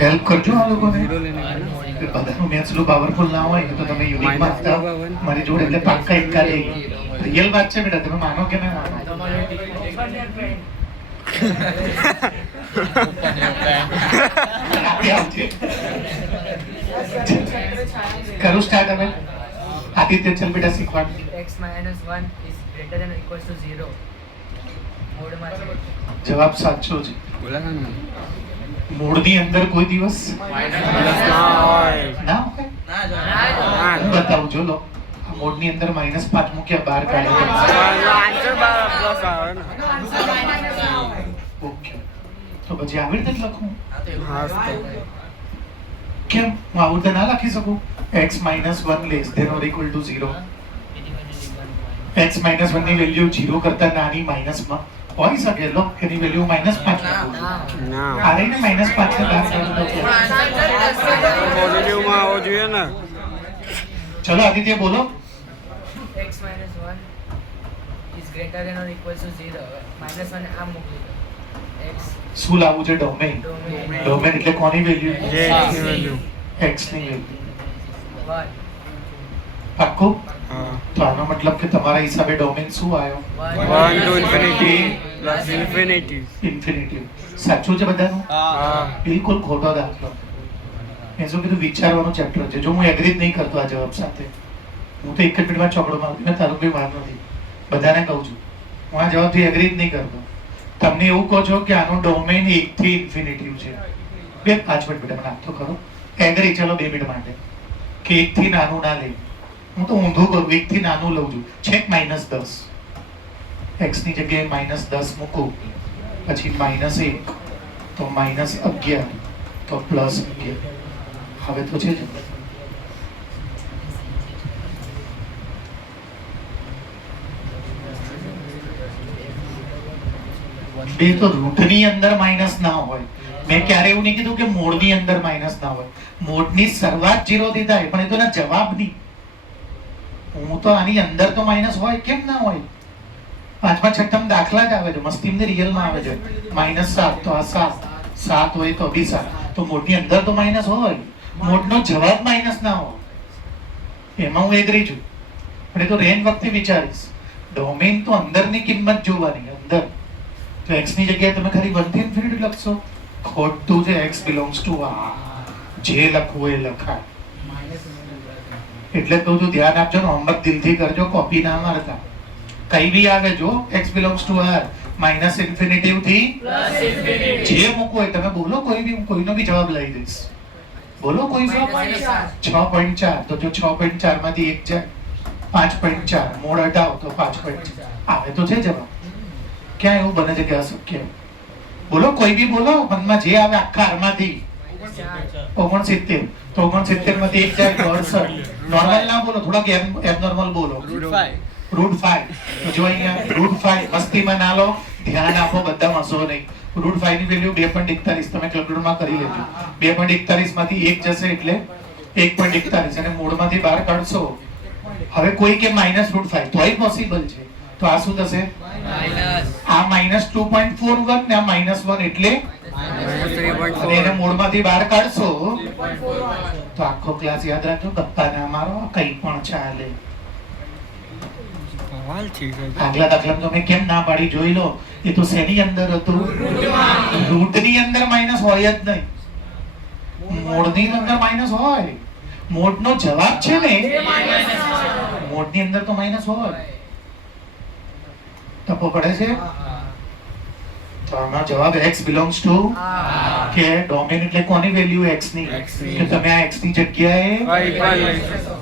Help કરજો આ લોકોને. બધાનું મેથ્સ લો પાવરફુલ ના હોય તો તમે યુનિક માં હતા મારી જોડે એટલે પાક્કા એકા લઈ રિયલ વાત છે બેટા, તમે માનો કે ના માનો. કરું સ્ટાર્ટ હવે. આદિત્ય ચલ બેટા શીખવાડ. x - 1 is greater than or equals to 0 મોડમાં છે. જવાબ સાચો છે. મૂળની અંદર કોઈ દિવસ ના હોય. હું બતાવું જો લો, આ મૂળની અંદર -5 મૂક્યા બહાર કાઢી. ઓકે, તો પછી આવી રીતે જ લખું. કેમ હું આવું તો ના લખી શકું? x - 1 less than or equal to 0. x - 1 ની વેલ્યુ 0 કરતા નાની માઇનસમાં હોઈ શકે. લો એની વેલ્યુ -5 ના આ રહીને -5 ને બહાર કાઢો. પોઝિટિવમાં આવવો જોઈએ ને. ચલો આદિત્ય બોલો. x - 1 is greater than or equals to 0 -1 આમ મૂકી દો. x શું લાવવું છે? ડોમેન. ડોમેન એટલે કોની વેલ્યુ? ની વેલ્યુ x ની વેલ્યુ. 1 પાક્કું? હા. તો આનો મતલબ કે તમારા હિસાબે ડોમેન શું આવ્યો? 1 to infinity plus infinity. Infinity. સાચું છે બધાનું? હા. બિલકુલ ખોટો દાખલો. મેં શું કીધું, વિચારવાનું ચેપ્ટર છે. જો હું એગ્રી જ નહીં કરતો આ જવાબ સાથે, હું તો એક જ મિનિટમાં ચોકડો મારું. મેં તારું કોઈ વાત નથી, બધાને કહું છું. હું આ જવાબથી એગ્રી જ નહીં કરતો. તમને એવું કહો છો કે આનું ડોમેન 1 થી ઇન્ફિનિટી છે. 5 મિનિટ બેટા મને આપતો કરો. એગ્રી. ચલો 2 મિનિટ માટે કે 1 થી નાનું ના લઈ. હું તો ઊંધું કરું, 1 થી નાનું લઉં છું. છેક -10. x ની જગ્યાએ -10 મૂકું, પછી -1 તો -11 તો +11. હવે તો છે જ. બે તો રૂટની અંદર માઇનસ ના હોય. મેં ક્યારે એવું નહીં કીધું કે મૂળની અંદર માઇનસ ના હોય. મૂળની શરૂઆત 0 થી થાય, પણ એ તો એના જવાબ નહીં. હું તો આની અંદર તો માઇનસ હોય, કેમ ના હોય? 5મા 6મા દાખલા જ આવે છે, મસ્તીમ ને રિયલમાં આવે છે. -7 તો આ 7 હોય તો બી 7. તો મોટની અંદર તો માઇનસ હોય, મોટનો જવાબ માઇનસ ના હોય. એમાં હું એગ્રી છું, પણ એ તો રેન્જ વખતે વિચારીશ. ડોમેન તો અંદરની કિંમત જોવાની. અંદર તો x ની જગ્યાએ તમે ખાલી 1 થી ઇન્ફિનિટી લખશો. ખોટું છે. x બિલોંગ્સ ટુ આ. જે લખવું એ લખાય. એટલે કહું છું ધ્યાન આપજો ને, હોમવર્ક દિલથી કરજો, કોપી ના મારતા. કઈ બી આવે જો x belongs to r -infinity થી જે મૂકવું હોય તમે બોલો. કોઈ બી, હું કોઈનો બી જવાબ લઈ દઈશ. બોલો કોઈ બી. 6.4 તો જો 6.4 માંથી 1 જાય 5.4 મોડ હટાવો તો 5.4 આવે તો છે જવાબ. ક્યાં એવું બને છે કે અશક્ય? બોલો કોઈ બી બોલો, મનમાં જે આવે આખા હારમાંથી. 69 તો 69 માંથી 1 જાય તો 68. નોર્મલ ના બોલો, થોડાક એબનોર્મલ બોલો. √5 તો જો અહીંયા √5 મસ્તીમાં ના લો, ધ્યાન આપો, બધા હસો નહીં. √5 ની વેલ્યુ 2.41 તમે કેલ્ક્યુલેટરમાં કરી લેજો. 2.41 માંથી 1 જશે એટલે 1.41 અને મૂળમાંથી બહાર કાઢશો. હવે કોઈ કે -√5 તોય પોસિબલ છે. તો આ શું થશે? આ -2.41 ને આ -1 એટલે અને એને મૂળમાંથી બહાર કાઢશો તો આખો ક્લાસ યાદ રાખજો, ગપ્પા ના મારો, કઈ પણ ચાલે. આગલા દાખલામાં તમે કેમ ના પાડી જોઈ લો. એ તો શેની અંદર હતું? રૂટની અંદર માઇનસ હોય જ નહીં. મોડની અંદર માઇનસ હોય. મોડનો જવાબ છે ને, મોડની અંદર તો માઇનસ હોય. તપો પડે છે. તો આનો જવાબ x બિલોંગ્સ ટુ કે ડોમેન એટલે કોની વેલ્યુ? x ની. કે તમે આ x ની જગ્યાએ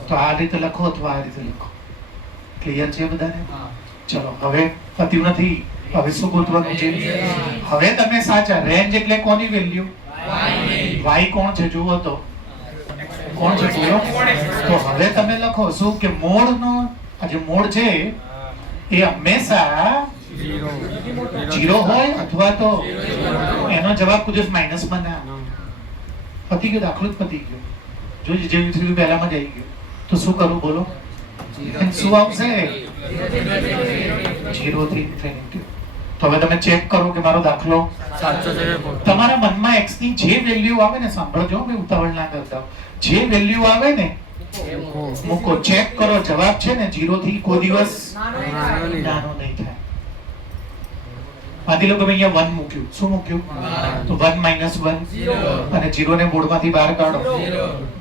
તો આ રીતે લખો અથવા આ રીતે લખો. ક્લિયર છે બધાને? ચલો હવે પત્યું નથી. હવે શું ગોતવાનું છે? હવે તમે સાચા. રેન્જ એટલે કોની વેલ્યુ? y કોણ છે જુઓ તો. કોણ છે બોલો? તો હવે તમે લખો શું કે મોડનો આ જે મોડ છે એ હંમેશા 0 હોય અથવા તો એનો જવાબ કોઈ દિવસ માઇનસમાં ના. પતી ગયો દાખલો જ પતી ગયો. જો જેવી થયું પહેલામાં જ આવી ગયો. તો શું કરવું બોલો? શું આવશે? 0 થી ઇન્ફિનિટી. તો હવે તમે ચેક કરો કે મારો દાખલો 753. તમારા મનમાં x ની જે વેલ્યુ આવે ને, સાંભળજો મેં ઉતાવળ ના કરતા, જે વેલ્યુ આવે ને મૂકો, ચેક કરો. જવાબ છે ને 0 થી કોઈ દિવસ નાનો નહીં થાય. માની લો કે મેં અહીંયા 1 મૂક્યું. શું મૂક્યું? તો 1 માઇનસ 1 અને 0 ને બોર્ડમાંથી બહાર કાઢો.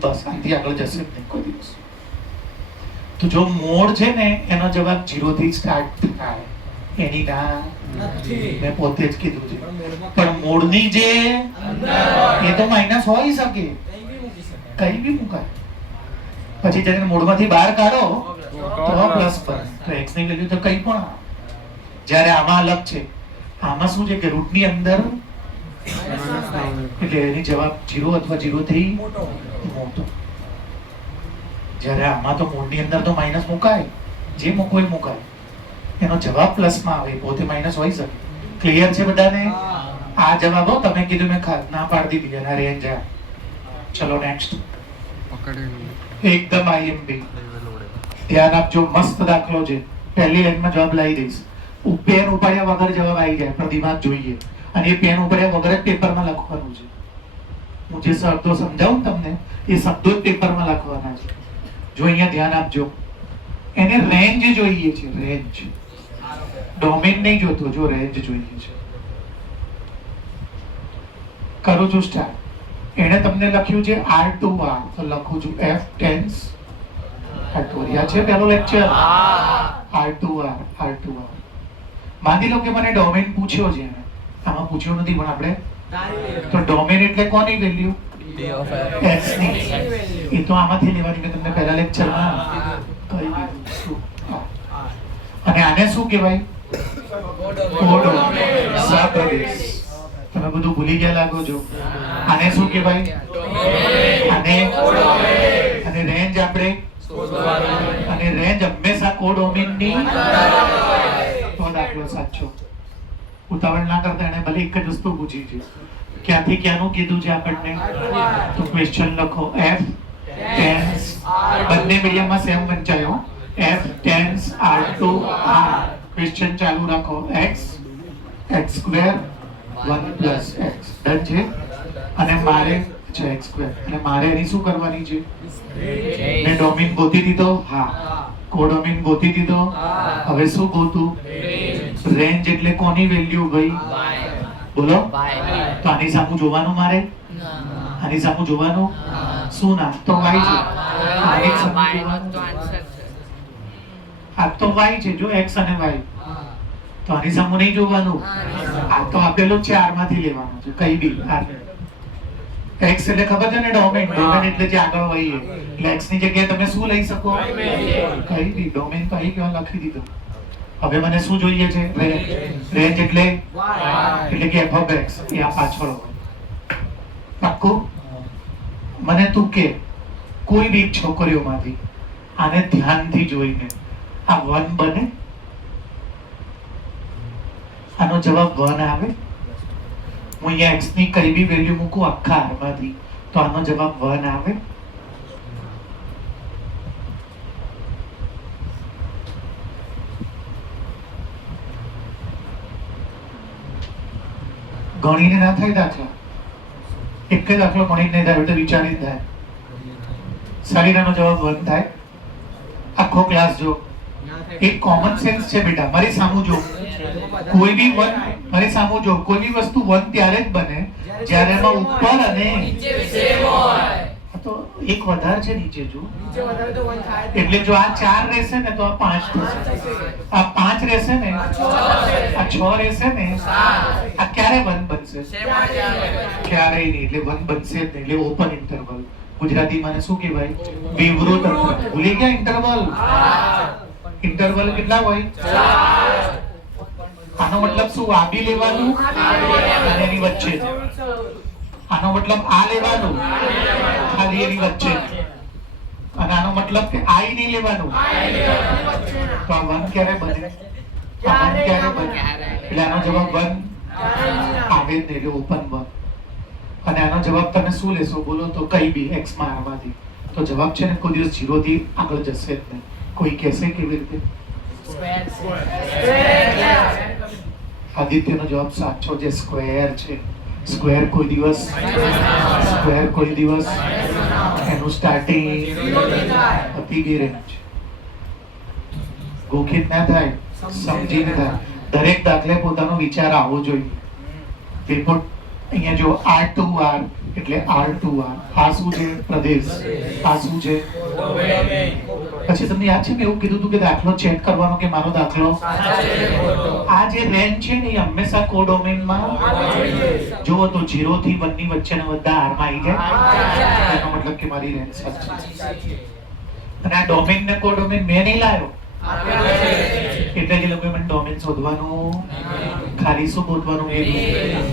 બસ આનાથી આગળ જશે જ નહીં કોઈ દિવસ. તો જો મોડ છે ને એનો જવાબ 0 થી સ્ટાર્ટ થાય, એની ના મેં પોતે જ કીધું છે. પણ મોડની જે એ તો માઇનસ હોઈ શકે, કઈ બી મુકાય. પછી જ્યારે મોડમાંથી બહાર કાઢો તો પ્લસ બને. તો x ની વેલ્યુ તો કઈ પણ આવે. જ્યારે આમાં અલગ છે, આમાં શું છે કે રૂટની અંદર, એટલે એની જવાબ 0 અથવા 0 થી મોટો. જ્યારે આમાં તો મોડની અંદર તો માઇનસ મુકાય, જે મૂકવો એ મુકાય. એનો જવાબ પ્લસમાં આવે, પોતે માઇનસ હોઈ શકે. ક્લિયર છે બધાને? આ જવાબો તમે કીધું મેં ના પાડી દીધી, એના રેન્જ આ. ચલો નેક્સ્ટ. એકદમ આઈએમપી. ધ્યાન આપજો, મસ્ત દાખલો છે. પહેલી લાઈનમાં જવાબ લાવી દઈશ. પેન ઉપાડ્યા વગર જવાબ આવી જાય, પણ દિમાગ જોઈએ. અને એ પેન ઉપાડ્યા વગર જ પેપરમાં લખવાનું છે. હું જે શબ્દો સમજાવું તમને, એ શબ્દો જ પેપરમાં લખવાના છે. જો અહીંયા ધ્યાન આપજો, એને રેન્જ જોઈએ છે. રેન્જ, ડોમેન નહીં જોતો, જો રેન્જ જોઈએ છે. કરું છું સ્ટાર્ટ. એને તમને લખ્યું છે R2R, તો લખું છું F tens R2R. યાદ છે પહેલો લેક્ચર? R2R. માની લો કે મને ડોમેન પૂછ્યો છે, આમાં પૂછ્યો નથી પણ આપણે, તો ડોમેન એટલે કોની વેલ્યુ? x ની. એ તો આમાંથી લેવાની, મેં તમને પહેલા લેક્ચરમાં કહી દીધું. અને આને શું કહેવાય? કોડોમેન. સહપ્રદેશ. તમે બધું ભૂલી ગયા લાગો છો. આને શું કહેવાય? અને રેન્જ આપણે, અને રેન્જ હંમેશા કોડોમેનની તો દાખલો સાચો. ઉતાવળ ના કરતા, એને ભલે એક જ વસ્તુ પૂછી છે, ક્યાંથી ક્યાંનું કીધું છે આપણને. તો ક્વેશ્ચન લખો f tens, બંને મીડિયમમાં સેમ વંચાયો, f tens R2R. ક્વેશ્ચન ચાલુ રાખો. x square 1 plus x. Done છે? અને મારે છે x સ્ક્વેર, અને મારે એની શું કરવાની છે? મેં ડોમેન ગોતી દીધો. હા, કોડોમેન ગોતી દીધો. હવે શું ગોતું? રેન્જ એટલે કોની વેલ્યુ ભાઈ? બોલો. તો આની સામું જોવાનું મારે, આની સામું જોવાનું. શું ના? તો y છે. આની સામું જોવાનું. આ તો y છે, જો x અને y. તો આની સામું નહીં જોવાનું. આ તો આપેલું 4 માંથી લેવાનું છે, કઈ બી. x એટલે ખબર છે ને, ડોમેન. ડોમેન એટલે જે આગળ હોય. એટલે x ની જગ્યાએ તમે શું લઈ શકો? કઈ બી. ડોમેન તો અહીં કેવા લખી દીધું. હવે મને શું જોઈએ છે? રેન્જ એટલે કે f of x. એ આ પાછળ હોય. પાક્કું? મને તું કે કોઈ બી છોકરીઓમાંથી આને ધ્યાનથી જોઈને આ 1 બને? આનો જવાબ 1 આવે. હું અહીંયા x ની કઈ બી વેલ્યુ મૂકું આખા આરમાંથી, તો આનો જવાબ 1 આવે. ગણીને ના થાય દાખલા. એક જ દાખલો ગણીને નહીં થાય, એટલે વિચારીને થાય. સરીરાનો જવાબ 1 થાય. આખો ક્લાસ જો, એક કોમન સેન્સ છે બેટા. મારી સામું જો, કોઈ બી 1, મારી સામું જો, કોઈ બી વસ્તુ 1 ત્યારે જ બને જ્યારે એમાં ઉપર અને નીચે સેમ હોય. તો એક વધારે છે નીચે જો, એટલે જો આ 4 રહેશે ને તો આ 5 થશે. આ 5 રહેશે ને, આ 6 રહેશે ને, આ ક્યારે 1 બનશે? ક્યારેય નહીં. એટલે 1 બનશે જ નહીં. એટલે ઓપન ઇન્ટરવલ. ગુજરાતીમાં શું કહેવાય? વિવૃત અંતર. ભૂલી ગયા ઇન્ટરવલ? ઇન્ટરવલ કેટલા હોય? 4. આનો મતલબ શું? આ બી લેવાનું અને એની વચ્ચે. આનો મતલબ આ લેવાનું ખાલી એની વચ્ચે, અને આનો મતલબ કે આ નહીં લેવાનું. તો આ 1 ક્યારે બને? આ 1 ક્યારે બને? એટલે આનો જવાબ 1 આવે જ નહીં. એટલે ઓપન 1. અને આનો જવાબ તમે શું લેશો બોલો? તો કઈ બી x માં આમાંથી. તો જવાબ છે ને કોઈ દિવસ 0 થી આગળ જશે જ નહીં. કોઈ કહેશે કેવી રીતે? આદિત્યનો જવાબ સાચો છે, સ્ક્વેર છે. સ્ક્વેર કોઈ દિવસ એનું સ્ટાર્ટિંગ પતી ગઈ રેન્જ. ગોખિત ના થાય, સમજીને થાય. દરેક દાખલે પોતાનો વિચાર આવવો જોઈએ. પેપર અહીંયા જો R2R એટલે R2R. આ શું છે? પ્રદેશ. આ શું છે? પછી તમને યાદ છે મેં એવું કીધું હતું કે દાખલો ચેક કરવાનો કે મારો દાખલો આ જે રેન્જ છે ને એ હંમેશા કોડોમેનમાં જુઓ તો 0 થી 1 ની વચ્ચેના બધા R માં આવી જાય. એનો મતલબ કે મારી રેન્જ સાચી. અને આ ડોમેન ને કોડોમેન મેં નહીં લાવ્યો એટલે કે લોકો મને ડોમેન શોધવાનું ખાલી શું ગોતવાનું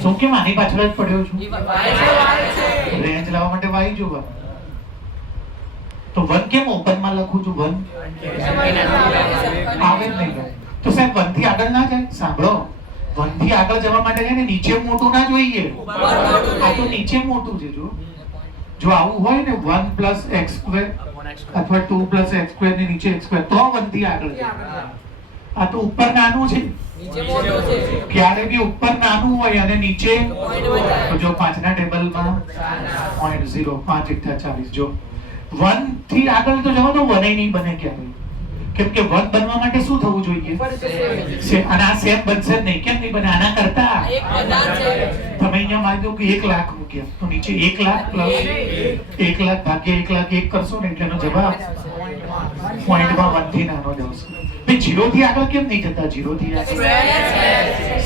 શું કેમ આની પાછળ જ પડ્યો છું. રેન્જ લાવવા માટે વાય જોવાનું. તો 1 કેમ ઓપન માં લખું છું? 1 આવે જ નહીં. તો સાહેબ 1 થી આગળ ના જાય. સાંભળો, 1 થી આગળ જવા માટે છે ને નીચે મોટું ના જોઈએ. આ તો નીચે મોટું છે. જો આવું હોય ને 1 + x² અથવા 2 + x² ની નીચે x² તો 1 થી આગળ જાય. આ તો ઉપર નાનું છે. ક્યારે બી ઉપર નાનું હોય અને નીચે તો જો 5 ના ટેબલમાં 0.0 5 * 40. જો 1 થી આગળ તો જવા તો 1 નહીં બને ક્યારે. કેમ કે 1 બનવા માટે શું થવું જોઈએ? અને આ સેમ બનશે જ નહીં. કેમ નહીં બને? આના કરતા તમે અહીંયા માની દો કે 1 લાખ મૂક્યા તો નીચે 1 લાખ + 1 લાખ ભાગ્યા 1 લાખ 1 કરશો ને એટલે એનો જવાબ પોઈન્ટમાં 1 થી નાનો જ આવશે. ભાઈ 0 થી આગળ કેમ નહીં જતા? 0 થી આગળ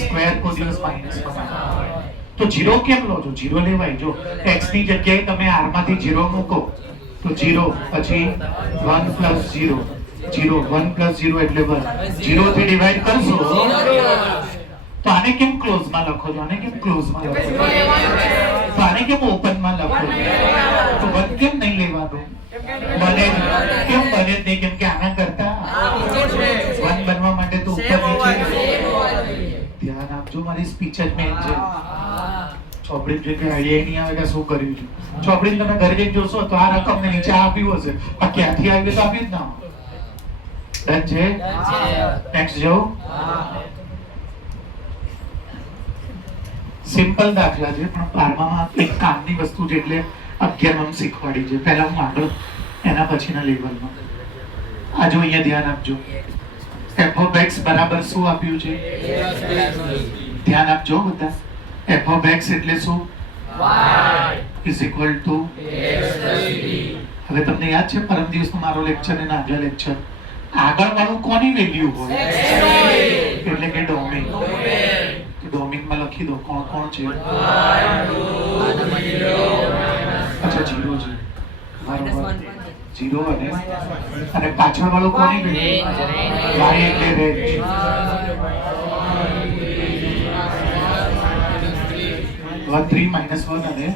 સ્ક્વેર કોઈ દિવસ માઈનસ બનાવો તો 0 કેમ લો છો? 0 લેવાય. જો x ની જગ્યાએ તમે r માંથી 0 મૂકો તો 0 પછી 1 + 0 0 1 + 0 એટલે 1. 0 થી ડિવાઈડ કરશો તો આને કેમ ક્લોઝ માં લખો છો? આને કેમ ક્લોઝ માં લખો છો? તો આને કેમ ઓપન માં લખો છો? તો 1 કેમ નહીં લેવાનું? બને કેમ બને નહીં? કેમ કે આના કરતા 1 બનવા માટે તો ઉપર નીચે. ધ્યાન આપજો, મારી સ્પીચ જ મેન છે. ચોપડી જે કે આઈડિયા નહીં આવે કે શું કર્યું છે. ચોપડી તમે ઘરે જઈને જોશો તો આ રકમ ને નીચે આપ્યું હશે. આ ક્યાંથી આવી તો આપ્યું જ ના. ડન છે? નેક્સ્ટ જો સિમ્પલ દાખલા છે પણ 12માં એક કામની વસ્તુ છે એટલે 11માં શીખવાડી છે. પહેલા હું આગળ એના પછીના લેવલમાં. આ જો અહીંયા ધ્યાન આપજો. f(x) બરાબર શું આપ્યું છે? ધ્યાન આપજો બધા. f(x) એટલે શું? y = હવે તમને યાદ છે પરમ દિવસનો મારો લેક્ચર અને આગલા લેક્ચર આગળ વાળું કોની વેલ્યુ હોય? એટલે કે ડોમેન. ડોમેનમાં લખી દો કોણ કોણ છે. અચ્છા 0 છે. બરાબર 0 અને પાછળ વાળું કોની વેલ્યુ? y એટલે રેન્જ. -3 - 1 અને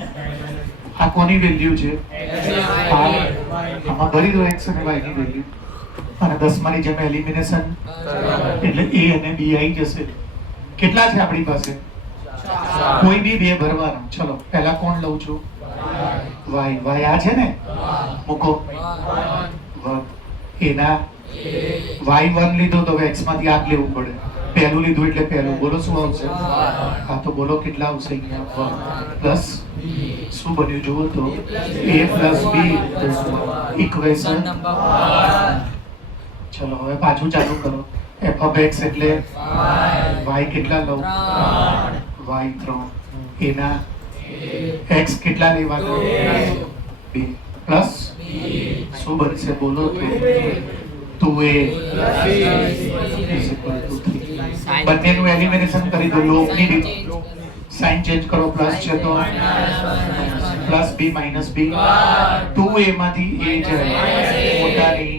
આ કોની વેલ્યુ છે? આમાં ભરી દો x અને y ની વેલ્યુ. અને 10 માની જેમ એલિમિનેશન એટલે a અને b આવી જશે. કેટલા છે આપણી પાસે? કોઈ બી 2 ભરવાના. ચલો પહેલા કોણ લઉં છું? y. આ છે ને મૂકો 1. એના y1 લીધો તો x માંથી આ લેવું પડે. પહેલું લીધું એટલે પહેલું. બોલો શું આવશે? હા તો બોલો કેટલા આવશે? અહીંયા 1 પ્લસ શું બન્યું જુઓ તો a + b ઇક્વેશન. ચલો હવે પાછું ચાલુ કરો. f(x) એટલે y કેટલા લઉં? y3. એના x કેટલા લેવાના? 2 પ્લસ શું બનશે બોલો તો 2a = 3. બંનેનું એલિમિનેશન કરી દો. લોગની રીત સાઇન ચેન્જ કરો. પ્લસ છે તો પ્લસ b - b. 2a માંથી a જાય મોટાની,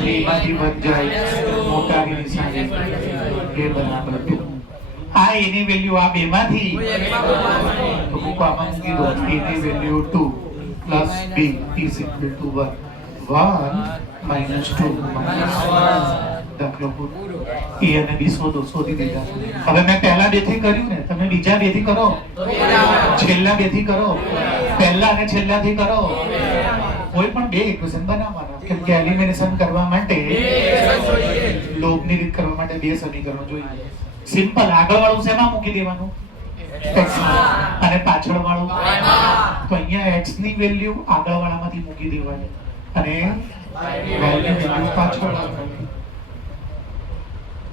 3 માંથી 1 જાય મોટાની નિશાની. a બરાબર 2. આ a ની વેલ્યુ આ બે માંથી તો મૂકો આમાં મૂકી દો. a ની વેલ્યુ 2 પ્લસ b = 1. 1 - 2 દાખલો પૂરો. a અને b શોધી દીધા. હવે મેં પહેલા 2 થી કર્યું ને, તમે બીજા 2 થી કરો, છેલ્લા 2 થી કરો, પહેલા અને છેલ્લા થી કરો. કોઈ પણ 2 ઇક્વેશન બનાવવાના. કેમ કે એલિમિનેશન કરવા માટે લોગની રીત કરવા માટે 2 સમીકરણો જોઈએ. સિમ્પલ. આગળ વાળું શેમાં મૂકી દેવાનું? x માં. અને પાછળ વાળું તો અહીંયા x ની વેલ્યુ આગળ વાળામાંથી મૂકી દેવાની અને y ની વેલ્યુ પાછળ વાળામાંથી.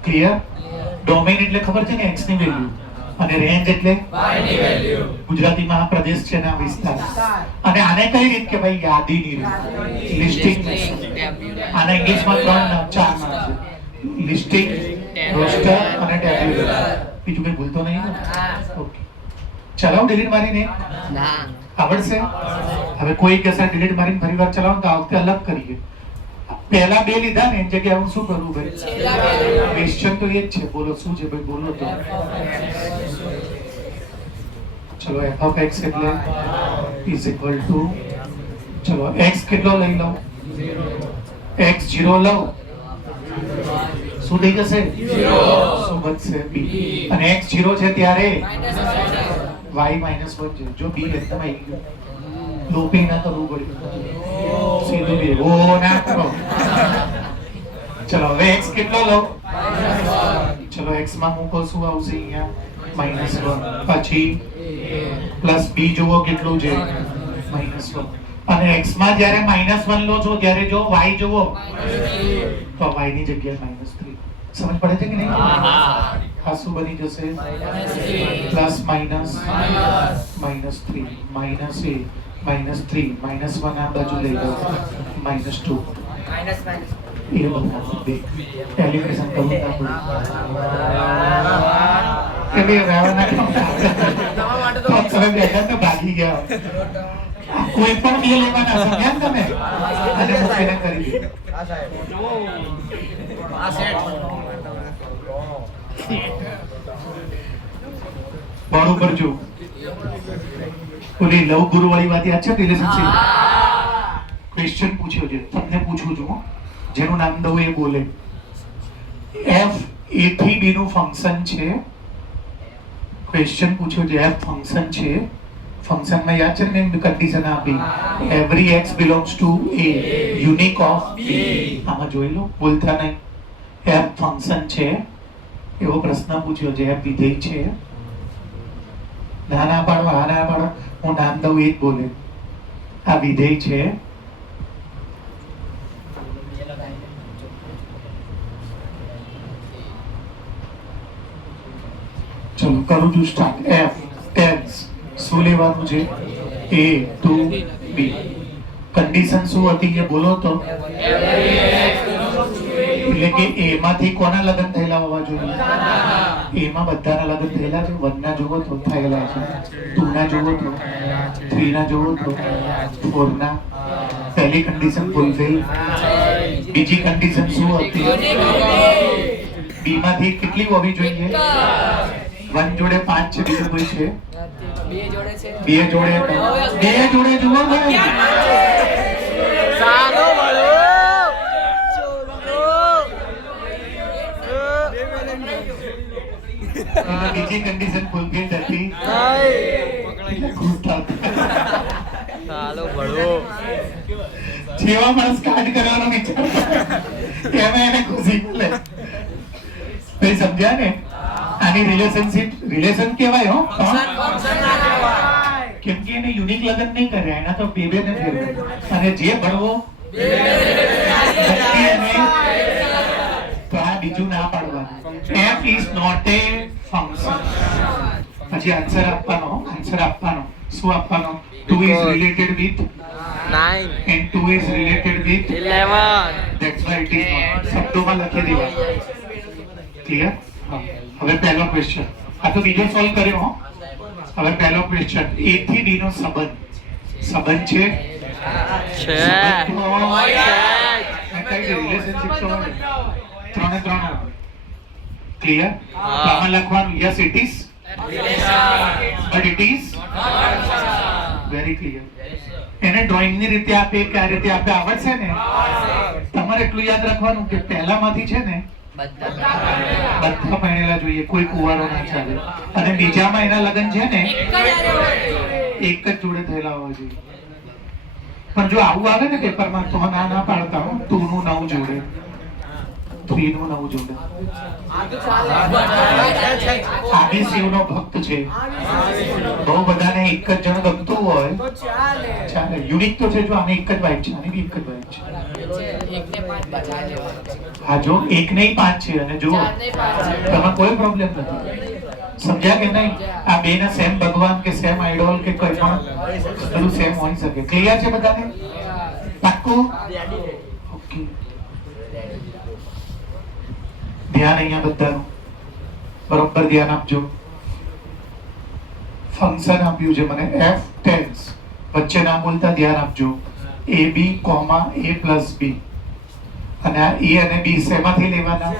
ક્લિયર? ડોમેન એટલે ખબર છે ને x ની વેલ્યુ અને રેન્જ એટલે y ની વેલ્યુ. ગુજરાતીમાં આ પ્રદેશ છે ને આ વિસ્તાર. અને આને કઈ રીત કે ભાઈ યાદીની રીત, લિસ્ટિંગ. આને ઇંગ્લિશમાં 3 નામ 4 નામ છે: લિસ્ટિંગ, રોસ્ટર અને ટેબ્યુલર. બીજું કઈ ભૂલતો નહીં ને? ઓકે, ચલાવો ડિલીટ મારીને. આવડશે? હવે કોઈ કહેશે ડિલીટ મારીને ફરીવાર ચલાવો તો આ વખતે અલગ કરીએ. પહેલા બે લીધા ને એની જગ્યાએ હું શું કરું ભાઈ? ક્વેશ્ચન તો એ જ છે. બોલો શું છે ભાઈ? બોલો તો. ચલો f of x એટલે is equal to, ચલો x કેટલો લઈ લઉં? x 0 લઉં શું થઈ જશે? 0. શું બનશે? b. અને x 0 છે ત્યારે y -1 છે. જો b એકદમ આવી ગયો, લોપી ના કરવું પડ્યું, સીધું બે ઓ ના કરો. ચલો હવે x કેટલો લઉં? ચલો x માં મૂકો શું આવશે? અહીંયા -1. પછી પ્લસ b જુઓ કેટલું છે? -1. અને x માં જ્યારે -1 લો છો ત્યારે જો y જુઓ તો y ની જગ્યાએ -3. સમજ પડે છે કે નહીં? આ શું બની જશે? પ્લસ માઇનસ -3 -3 -1 આ બાજુ લઈ લો -2 એ બધા એલિમિનેશન કરવું ના પડે. એટલે રહેવાના તો તમે બેઠા તો ભાગી ગયા. કોઈ પણ બે લેવાના, સમજ્યા તમે? અને મૂકીને કરી દે. બોર્ડ ઉપર જો ઓલી લવ ગુરુ વાળી વાત યાદ છે? રિલેશનશિપ ક્વેશ્ચન પૂછ્યો છે, તમને પૂછું છું, જેનું નામ દઉં એ બોલે. f a થી b નું ફંક્શન છે. ક્વેશ્ચન પૂછ્યો છે, f ફંક્શન છે. ફંક્શનમાં યાદ છે ને મેં કન્ડિશન આપી, every x belongs to a, unique of b. આમાં જોઈ લો, બોલતા નહીં. f ફંક્શન છે એવો પ્રશ્ન પૂછ્યો છે. f વિધેય છે. ના પાડો, હા ના પાડો, હું નામ દઉં એ જ બોલે. આ વિધેય છે. ચલો કરું છું સ્ટાર્ટ. f ટેન્સ શું લેવાનું છે? a to b. કન્ડિશન શું હતી એ બોલો તો? એટલે કે a માંથી કોના લગ્ન થયેલા હોવા જોઈએ? a માં બધાના લગ્ન થયેલા છે. 1 ના જોવો તો થયેલા છે, 2 ના જોવો તો, 3 ના જોવો તો, 4 ના. પહેલી કન્ડિશન ફૂલફિલ. બીજી કન્ડિશન શું હતી? b માંથી કેટલી હોવી જોઈએ? 1 જોડે 5 છે, બીજું કોઈ છે? 2 જોડે જુઓ ને. બીજી કન્ડિશન ફૂલફિલ હતી. જેવા માણસ કાર્ડ કરવાનો વિચાર એમાં એને ખુશી મળે. ભાઈ સમજ્યા ને? આની રિલેશન કહેવાય. હો, કેમ કે એને યુનિક લગ્ન નહીં કર્યા, એના તો બે ને ફેરવે. અને જે ભણવો તો આ બીજું ના પાડવાનું. f is not a function. પછી આન્સર આપવાનો. શું આપવાનો? 2 is related with 9 and 2 is related with 11. That's why it is not. શબ્દોમાં લખી દેવાનું. ક્લિયર? હવે પહેલો ક્વેશ્ચન. આ તો બીજો સોલ્વ કર્યો. હો, હવે પહેલો ક્વેશ્ચન. a થી b નો સંબંધ છે. રિલેશનશિપ તો ત્રણે ત્રણ. ક્લિયર? આમાં લખવાનું yes it is, but it is very clear. એને ડ્રોઈંગ ની રીતે આપે કે આ રીતે આપે આવડશે ને? તમારે એટલું યાદ રાખવાનું કે પહેલામાંથી છે ને બધા ભણેલા જોઈએ, કોઈ કુંવારો ના ચાલે. અને બીજામાં એના લગ્ન છે ને એક જ જોડે થયેલા હોવા જોઈએ. પણ જો આવું આવે ને પેપરમાં તો ના પાડતા હો, 2 નું 9 જોડે. 3 નું 9 જોડે આ બી શિવનો ભક્ત છે. બહુ બધાને એક જ જણ ગમતું હોય ચાલે. યુનિક તો છે. જો આને એક જ વાઇફ છે, આની બી એક જ વાઇફ છે. હા જો એક નહીં 5 છે અને જુઓ તેમાં કોઈ પ્રોબ્લેમ નથી. સમજ્યા કે નહીં? આ બે ના સેમ ભગવાન કે સેમ આઈડોલ કે કોઈ પણ બધું સેમ હોઈ શકે. ક્લિયર છે બધાને? પાક્કું? ઓકે. ધ્યાન અહીંયા બધાનું બરોબર ધ્યાન આપજો. ફંક્શન આપ્યું છે મને f tens, વચ્ચે ના બોલતા ધ્યાન આપજો. ab, a plus b. અને આ e અને b શેમાંથી લેવાના?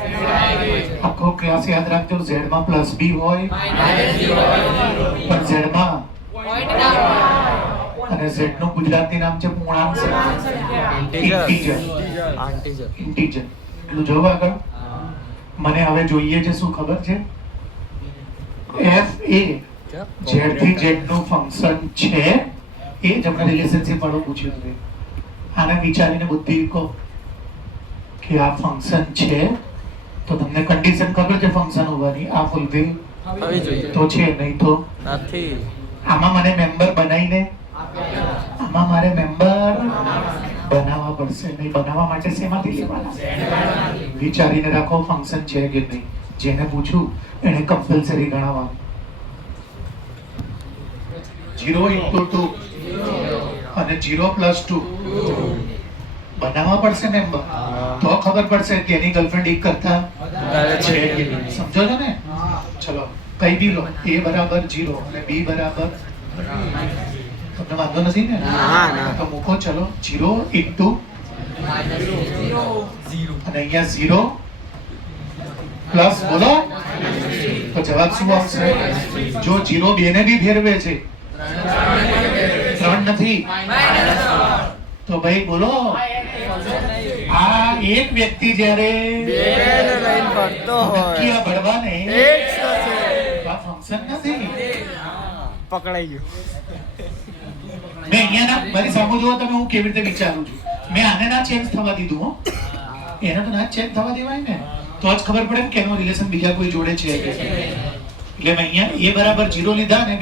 આખો ક્લાસ યાદ રાખજો. z માં પ્લસ b હોય પણ z માં અને z નું ગુજરાતી નામ છે પૂર્ણાંક ઇન્ટીજર. એટલું જોવા આગળ. મને હવે જોઈએ છે શું ખબર છે? f એ z થી z નું ફંક્શન છે. એ જ હમણાં રિલેશનશિપ વાળું પૂછ્યું છે. આને વિચારીને બુદ્ધિ કહો કે આ ફંક્શન છે તો તમને કન્ડિશન ખબર છે ફંક્શન હોવાની. આ ફૂલફિલ તો છે, નહીં તો નથી. આમાં મને મેમ્બર બનાવીને આમાં મારે મેમ્બર બનાવવા પડશે. નહીં બનાવવા માટે શેમાંથી લેવાના? વિચારીને રાખો ફંક્શન છે કે નહીં. જેને પૂછું એને કમ્પલસરી ગણાવવાનું. 0 into 2 અને 0 plus 2 બનાવવા પડશે મેમ્બર. તો ખબર પડશે કે એની ગર્લફ્રેન્ડ એક કરતા છે કે નહીં. સમજો છો ને? ચલો કઈ બી લો. a બરાબર 0 અને b બરાબર તમને વાંધો નથી ને? તો મૂકો. ચલો 0 into અને અહીંયા 0 પ્લસ બોલો તો જવાબ શું આવશે? જો 0 બે ને બી ફેરવે છે 3 નથી તો ભાઈ બોલો આ એક વ્યક્તિ જ્યારે ભણવાને આ ફંક્શન નથી. પકડાઈ ગયો. મેં અહીંયા ના મારી સામુ જુઓ તમે હું કેવી રીતે વિચારું છું. મેં આને ના ચેન્જ થવા દીધું હો. એને તો ના ચેન્જ થવા દેવાય ને. તો જ ખબર પડે કે એનો રિલેશન બીજા કોઈ જોડે છે કે એટલે મેં અહીંયા a બરાબર 0 લીધા અને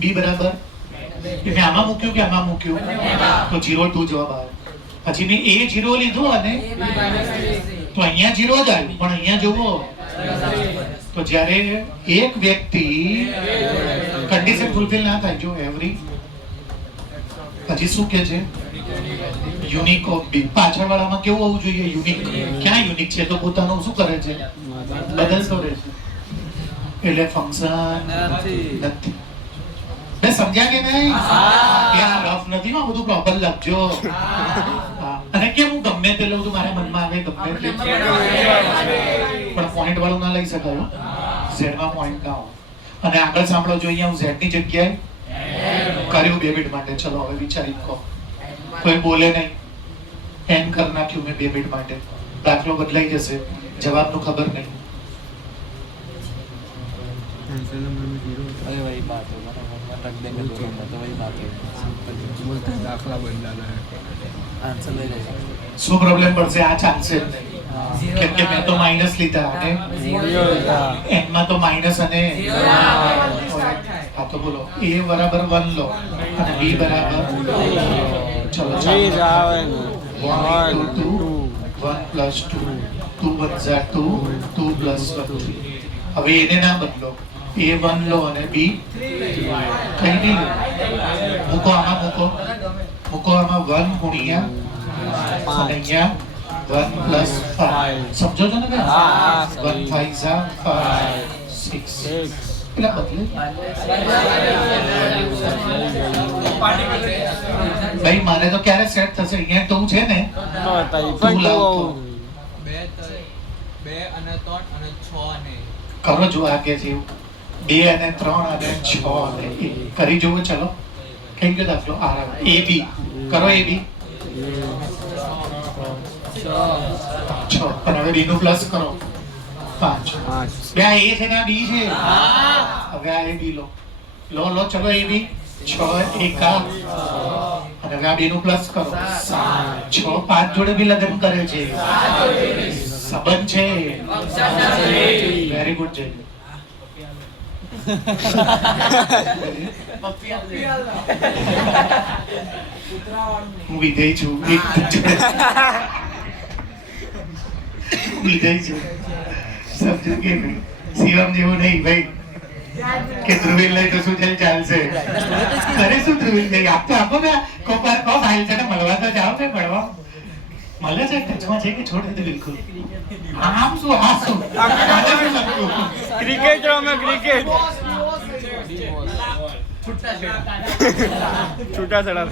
b બરાબર મેં આમાં મૂક્યું કે આમાં મૂક્યું તો 0 2 જવાબ આવે. પછી મેં a 0 લીધું અને તો અહીંયા 0 જ આવ્યું. પણ અહીંયા જુઓ તો જ્યારે એક વ્યક્તિ કન્ડિશન ફૂલફિલ ના થાય જો એવરી પછી શું કે છે? Unique of B. પાછળ વાળામાં કેવું હોવું જોઈએ? યુનિક. ક્યાં યુનિક છે? તો પોતાનું શું કરે છે? બદલતો રહે છે. એટલે ફંક્શન નથી. બે સમજ્યા કે નહીં? ત્યાં રફ નથી માં બધું પ્રોપર લખજો. અને કેમ હું ગમે તે લઉં છું મારા મનમાં આવે ગમે તે પણ પોઈન્ટ વાળું ના લઈ શકાય. z માં પોઈન્ટ ના હોય. અને આગળ સાંભળો જો અહીંયા હું z ની જગ્યાએ કર્યું 2 મિનિટ માટે. ચલો હવે વિચારી કહો. કોઈ બોલે નહીં. n કરી નાખ્યું મેં 2 મિનિટ માટે. દાખલો બદલાઈ જશે. જવાબનું ખબર નહીં. वही बात होगा ना, रख देंगे दोनों में तो वही बात है. बोलते हैं दाखला बदलाना है. आंसर ले लेगा. શું પ્રોબ્લેમ પડશે? આ ચાલશે જ નહીં. કેમ કે મેં તો માઇનસ લીધા અને n માં તો માઇનસ અને હા તો બોલો a બરાબર 1 લો અને b બરાબર ચલો ચાલો 1 2 1 plus 2 2 1 are 2 2 plus 1 3. હવે એને ના બદલો. a 1 લો અને b કઈ નહીં મૂકો. આમાં મૂકો આમાં 1 ગુણ્યા અને અહીંયા 1 plus 5. સમજો છો ને? 1 5 5 6 એટલે બદલે ભાઈ મારે તો ક્યારે સેટ થશે? અહીંયા તો છે ને કરો જો આગે જેવું 2 અને 3 અને 6 અને 1 કરી જોવો. ચલો કઈ ગયો દાખલો? આ a b કરો. a b 6 પણ હવે b નું પ્લસ કરો 5. બે a છે ને b છે. હવે આ a b લો ચલો a b 6 1 અને હવે આ b નું પ્લસ કરો 7 6 5 જોડે બી લગન કરે છે. સંબંધ છે. વેરી ગુડ જય. હું વિધેય છું. એક વિધેય છું. સમજો કે નહીં? શિવમ જેવું નહીં ભાઈ કે ધ્રુવીલ લઈ તો શું ચાલશે. અરે શું ધ્રુવીલ નહીં આપો ને કોપાર કો ફાઇલ છે ને મળવા તો જાઓ ને મળવા મળે છે ટચમાં છે કે છોડ દે બિલકુલ. આમ શું આ શું ક્રિકેટ રમે ક્રિકેટ છૂટા છડા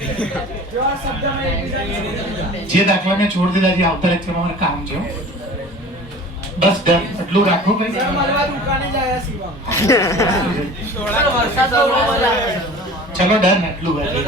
જે દાખલાને છોડ દીધા છે આવતા લેક્ચરમાં મારે કામ છે હો. બસ ડન એટલું રાખો ભાઈ. ચલો ડન એટલું ભાઈ.